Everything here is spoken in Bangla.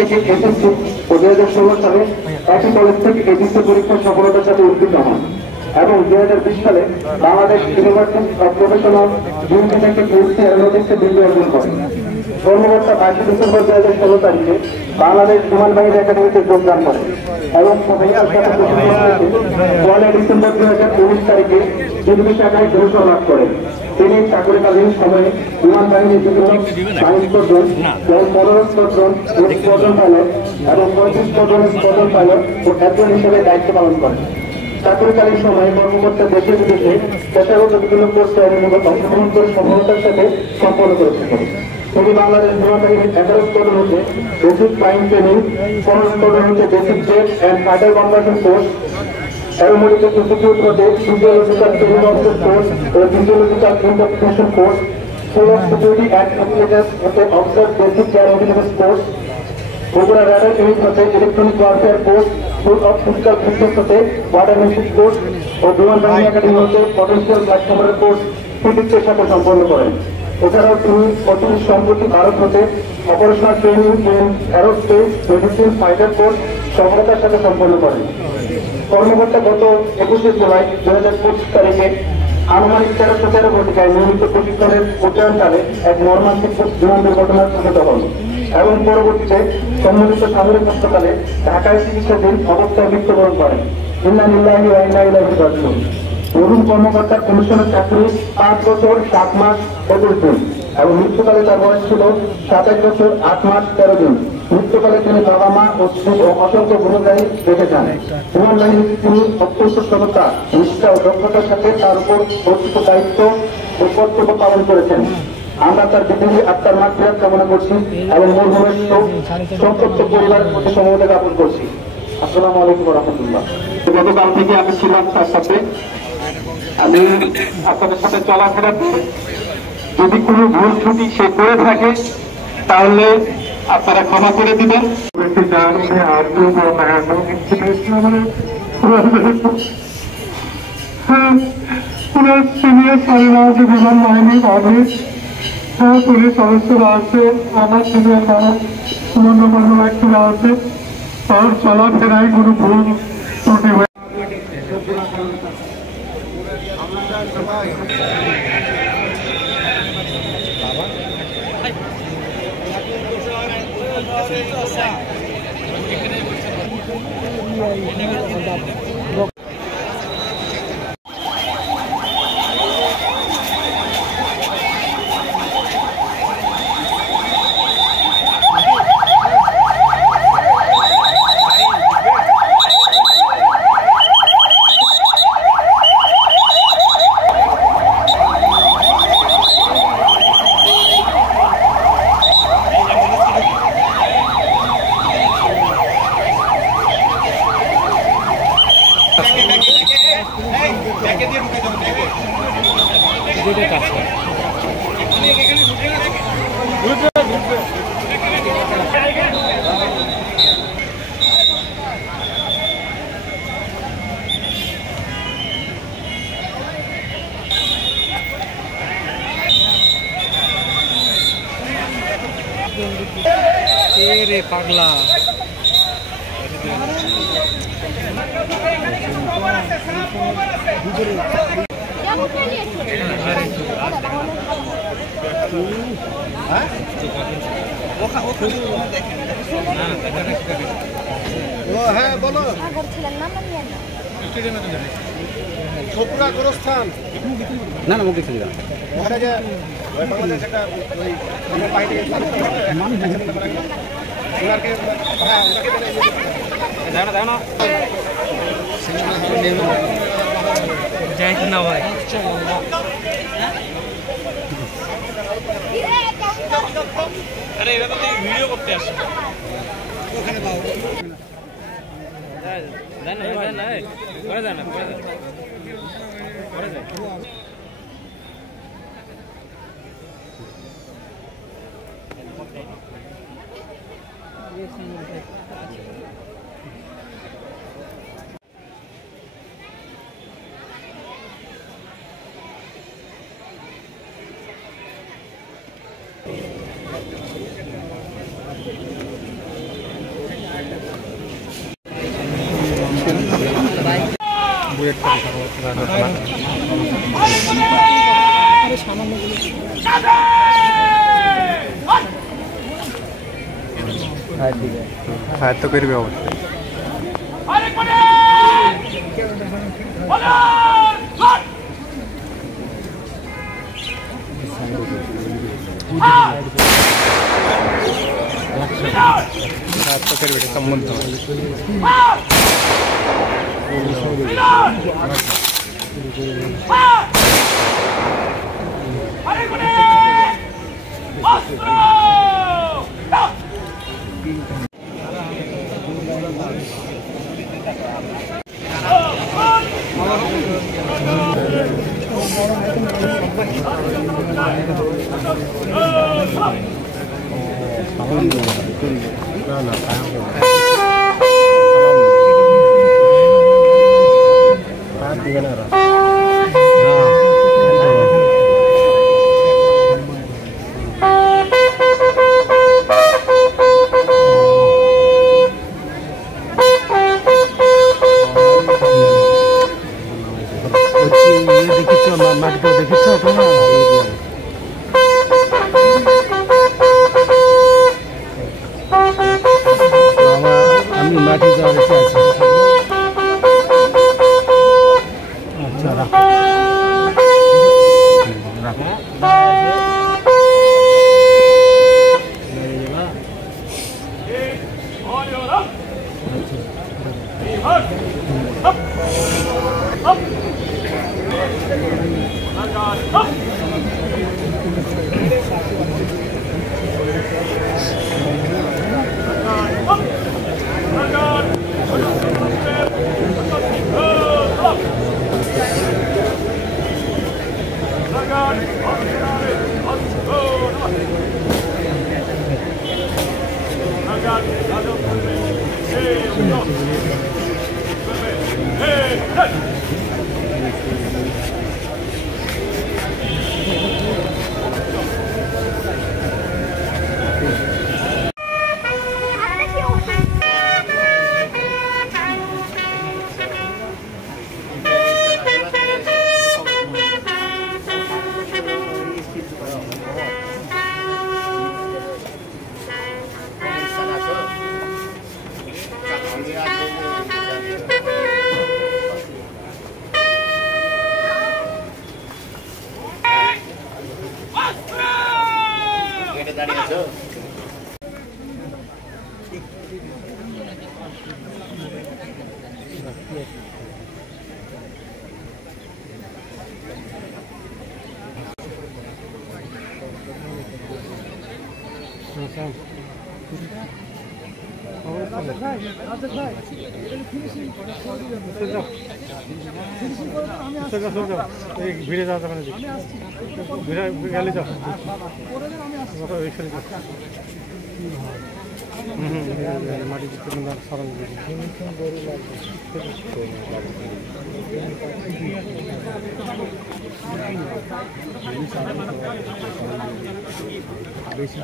থেকে এসএসসি ও 2016 সালে একই কলেজ থেকে এসএসসি পরীক্ষার সফলতার সাথে উত্তীর্ণ হন এবং 2020 সালে Bangladesh university of professional degree থেকে পিএইচডি এরোনটিক্সে ডিগ্রি অর্জন করেন। কর্মকর্তা 22 ডিসেম্বর 2016 তারিখে বাংলাদেশ বিমান বাহিনী একাডেমিতে যোগদান করেন এবং 16 ডিসেম্বর 2019 তারিখে ডিগ্রি শাখায় ঘোষণা লাভ করেন। তিনি চাকরিকালীন সময়ে বিমান বাহিনীর বিভিন্ন বাহিনী স্কোয়াড্রন, 15 স্কোয়াড্রন, স্কোয়াড্রন পাইলট এবং 35 স্কোয়াড্রন স্কোয়াড্রন পাইলট ও অ্যাডমিন হিসেবে দায়িত্ব পালন করেন। চাকরিকালীন সময়ে কর্মকর্তা দেশে বিদেশে পেশাগত বিভিন্ন কোর্সে অংশগ্রহণ করে সফলতার সাথে সম্পন্ন করে থাকেন। তিনি বাংলাদেশ বিমান বাহিনীর 11 স্কোয়াড্রন হচ্ছে বেসিক ফ্লাইং ট্রেনিং, 15 স্কোয়াড্রন হচ্ছে basic jet and fighter conversion course, Aeronautical Institute হতে Physiological Training Officer Course O Physiological Interpretation Course, School of Security and Intelligence হতে Officer Basic Air Intelligence Course, Bogora Radar Unit হতে Electronic Warfare Course, School of Physical Fitness হতে Watermanship Course ও বিমান বাহিনী একাডেমি হতে Potential Flight Commander Course কৃতিত্বের সাথে সম্পন্ন করেন। এছাড়াও তিনি অতি সম্প্রতি ভারত হতে operational training in aerospace medicine fighter course সফলতার সাথে সম্পন্ন করেন। কর্মকর্তা গত 21 জুলাই 2025 তারিখে আনুমানিক 1313 ঘটিকায় নিয়মিত প্রশিক্ষণের উচ্চারণকালে এক মর্মান্তিক বিমান দুর্ঘটনার প্রকৃত হন এবং পরবর্তীতে সম্মিলিত সামরিক হাসপাতালে ঢাকায় চিকিৎসাধীন অবস্থায় মৃত্যুবরণ করেন। ইন্না লিল্লাহি ওয়া ইন্না ইলাইহি রাজিউন। তরুণ কর্মকর্তার কমিশনের চাকরি 5 বছর 7 মাস 21 দিন এবং মৃত্যুকালে তার বয়স ছিল 27 বছর 8 মাস 13 দিন। মৃত্যুকালে তিনি বাবা মা ও অসংখ্য গুণগায়ী রেখে যান। বিমান বাহিনীতে তিনি অত্যন্ত সততা, নিষ্ঠা ও দক্ষতার সাথে তার উপর অর্পিত দায়িত্ব ও কর্তব্য পালন করেছেন। আমরা তার বিদেহী আত্মার মাগফিরাত কামনা করছি এবং মরহুমের সম্পৃক্ত পরিবারের প্রতি সমবেদনা জ্ঞাপন করছি। আসসালামু আলাইকুম ওয়া রাহমাতুল্লাহ। গতকাল থেকে আমি ছিলাম তার সাথে, আমি আপনাদের সাথে চলাফেরাতে যদি কোনো ভুল ত্রুটি সে করে থাকে তাহলে আপনারা ক্ষমা করে দিবেন। বিমান বাহিনীর অনেক পুলিশ সদস্যরা আছে, আমার সিনিয়র গণ্যমান্য ব্যক্তিরা আছে, তার চলাফেরায় কোনো ভুল ত্রুটি হয়ে रे पागला হ্যাঁ বলো ছোকরা গোরস্থান না না মুখে চলে যাই না ভাই আরে এরা তো ভিডিও করতে আসে ওখানে দাও না না না না করে দাও না করে দাও করে দাও বুয়েট হ্যাঁ তো করবে অবশ্যই तो फिर बेटे संबंध ভিড়ে যাওয়া যাবে না ভিড়ে গেলে যাও মাটি সরঞ্জাম বেশি